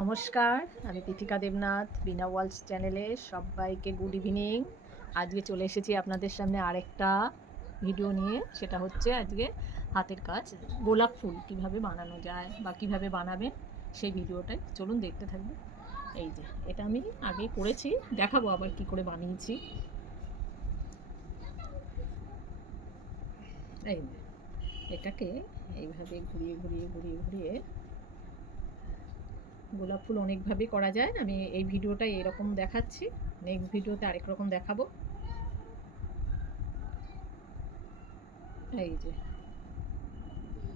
নমস্কার, আমি পৃথিকা দেবনাথ, বিনা ওয়ালস চ্যানেলে সবাইকে গুড ইভিনিং। আজকে চলে এসেছি আপনাদের সামনে আরেকটা ভিডিও নিয়ে। সেটা হচ্ছে আজকে হাতের কাজ গোলাপ ফুল কিভাবে বানানো যায় বা কিভাবে বানাবেন সেই ভিডিওটাই চলুন দেখতে থাকবেন। এই যে এটা আমি আগেই করেছি, দেখাবো আবার কি করে বানিয়েছি। এই যে এটাকে এইভাবে ঘুরিয়ে ঘুরিয়ে ঘুরিয়ে ঘুরিয়ে গোলাপ ফুল অনেকভাবেই করা যায়। আমি এই ভিডিওটা এরকম দেখাচ্ছি, নেক্সট ভিডিওতে আরেক রকম দেখাবো। এই যে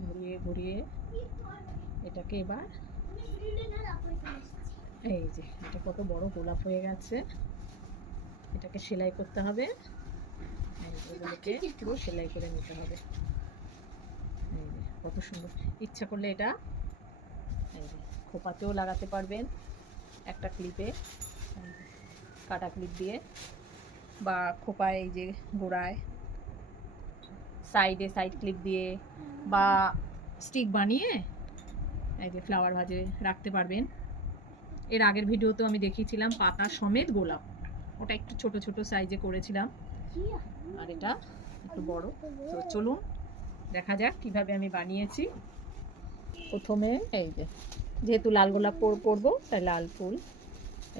ঘুরিয়ে ঘুরিয়ে এটাকে এবার এই যে এটা কত বড় গোলাপ হয়ে গেছে, এটাকে সেলাই করতে হবে। এগুলোকে পুরো সেলাই করে নিতে হবে। এই যে কত সুন্দর, ইচ্ছা করলে এটা এই যে খোপাতেও লাগাতে পারবেন একটা ক্লিপে, কাটা ক্লিপ দিয়ে, বা খোপায় এই যে গোড়ায় সাইডে সাইড ক্লিপ দিয়ে, বা স্টিক বানিয়ে এই যে ফ্লাওয়ার ভাজে রাখতে পারবেন। এর আগের ভিডিওতে আমি দেখিয়েছিলাম পাতা সমেত গোলাপ, ওটা একটু ছোট ছোট সাইজে করেছিলাম, আর এটা একটু বড়। তো চলুন দেখা যাক কিভাবে আমি বানিয়েছি। প্রথমে এই যে যেহেতু লাল গোলাপ করবো তাই লাল ফুল,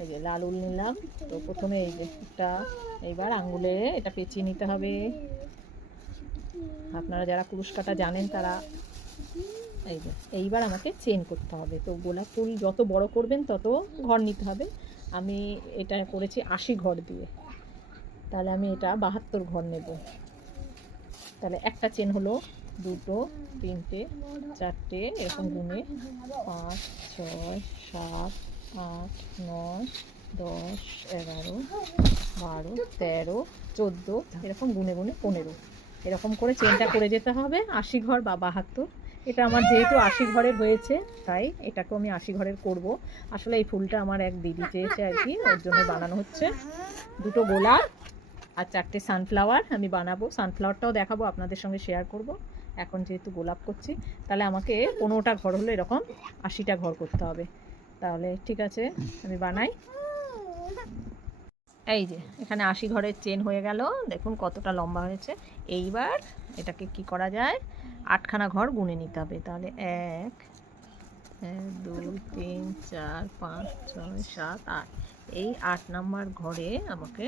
এই যে লাল উল নিলাম। তো প্রথমে এই যে একটা এইবার আঙ্গুলে এটা পেঁচিয়ে নিতে হবে। আপনারা যারা কুরুশ কাটা জানেন তারা এই যে এইবার আমাকে চেন করতে হবে। তো গোলাপ ফুল যত বড় করবেন তত ঘর নিতে হবে। আমি এটা করেছি 80 ঘর দিয়ে, তাহলে আমি এটা 72 ঘর নেব। তাহলে একটা চেন হলো, দুটো, তিনটে, চারটে, এরকম গুনে 5, 6, 7, 8, 9, 10, 11, 12, 13, 14, এরকম গুনে গুনে 15, এরকম করে চেনটা করে যেতে হবে 80 ঘর বা 72। এটা আমার যেহেতু 80 ঘরের হয়েছে তাই এটাকেও আমি 80 ঘরের করব। আসলে এই ফুলটা আমার এক দিদি চেয়েছে আর কি, ওর জন্য বানানো হচ্ছে। দুটো গোলাপ আর 4টে সানফ্লাওয়ার আমি বানাবো। সানফ্লাওয়ারটাও দেখাবো, আপনাদের সঙ্গে শেয়ার করব। এখন যেহেতু গোলাপ করছি তাহলে আমাকে 15টা ঘর হলো এরকম 80টা ঘর করতে হবে। তাহলে ঠিক আছে আমি বানাই। এই যে এখানে 80 ঘরের চেন হয়ে গেল, দেখুন কতটা লম্বা হয়েছে। এইবার এটাকে কি করা যায়, 8খানা ঘর গুনে নিতে হবে। তাহলে 1, 2, 3, 4, 5, 6, 7, 8, এই 8 নম্বর ঘরে আমাকে